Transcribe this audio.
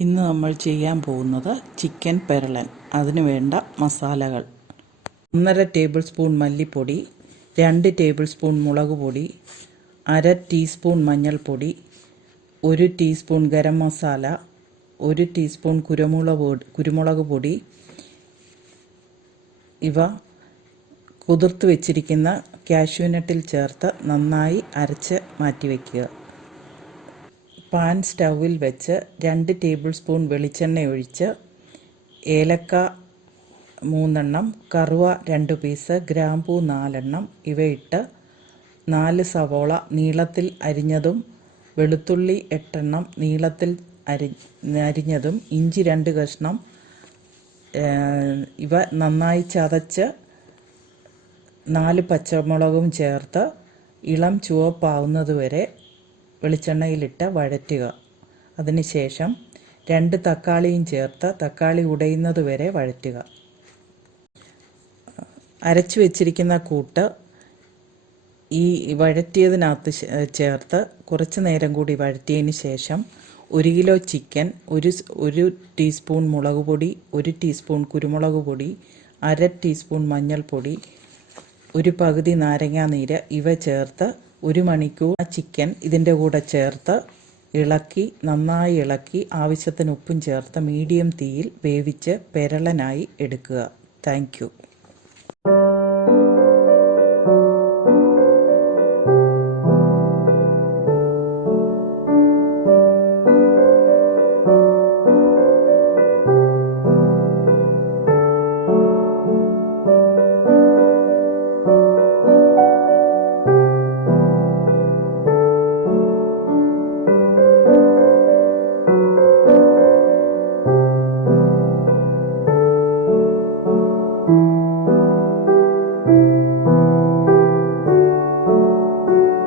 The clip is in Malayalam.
ഇന്ന് നമ്മൾ ചെയ്യാൻ പോകുന്നത് ചിക്കൻ പെരളൻ. അതിന് വേണ്ട മസാലകൾ: 1.5 ടേബിൾ സ്പൂൺ മല്ലിപ്പൊടി, 2 ടേബിൾ സ്പൂൺ മുളക് പൊടി, 1/2 ടീസ്പൂൺ മഞ്ഞൾപ്പൊടി, 1 ടീസ്പൂൺ ഗരം മസാല, 1 ടീസ്പൂൺ കുരുമുളക് പൊടി. ഇവ കുതിർത്ത് വെച്ചിരിക്കുന്ന കാഷ്യൂനട്ടിൽ ചേർത്ത് നന്നായി അരച്ച് മാറ്റിവെക്കുക. പാൻ സ്റ്റൗവിൽ വെച്ച് 2 ടേബിൾ സ്പൂൺ വെളിച്ചെണ്ണ ഒഴിച്ച് ഏലക്ക 3 എണ്ണം, കറുവ 2 പീസ്, ഗ്രാമ്പൂ 4 എണ്ണം ഇവയിട്ട് 4 സവോള നീളത്തിൽ അരിഞ്ഞതും, വെളുത്തുള്ളി 8 എണ്ണം നീളത്തിൽ അരിഞ്ഞതും, ഇഞ്ചി 2 കഷ്ണം ഇവ നന്നായി ചതച്ച് 4 പച്ചമുളകും ചേർത്ത് ഇളം ചുവപ്പാവുന്നതുവരെ വെളിച്ചെണ്ണയിലിട്ട് വഴറ്റുക. അതിനുശേഷം 2 തക്കാളിയും ചേർത്ത് തക്കാളി ഉടയുന്നത് വരെ വഴറ്റുക. അരച്ചു വെച്ചിരിക്കുന്ന കൂട്ട് ഈ വഴറ്റിയതിനകത്ത് ചേർത്ത് കുറച്ച് നേരം കൂടി വഴറ്റിയതിന് ശേഷം 1 കിലോ ചിക്കൻ, 1 ടീസ്പൂൺ മുളക് പൊടി, 1 ടീസ്പൂൺ കുരുമുളക് പൊടി, 1/2 ടീസ്പൂൺ മഞ്ഞൾപ്പൊടി, 1 പകുതി നാരങ്ങാ നീര് ഇവ ചേർത്ത് 1 മണിക്കൂർ ചിക്കൻ ഇതിൻ്റെ കൂടെ ചേർത്ത് നന്നായി ഇളക്കി ആവശ്യത്തിന് ഉപ്പും ചേർത്ത് മീഡിയം തീയിൽ വേവിച്ച് പെരളനായി എടുക്കുക. Thank you.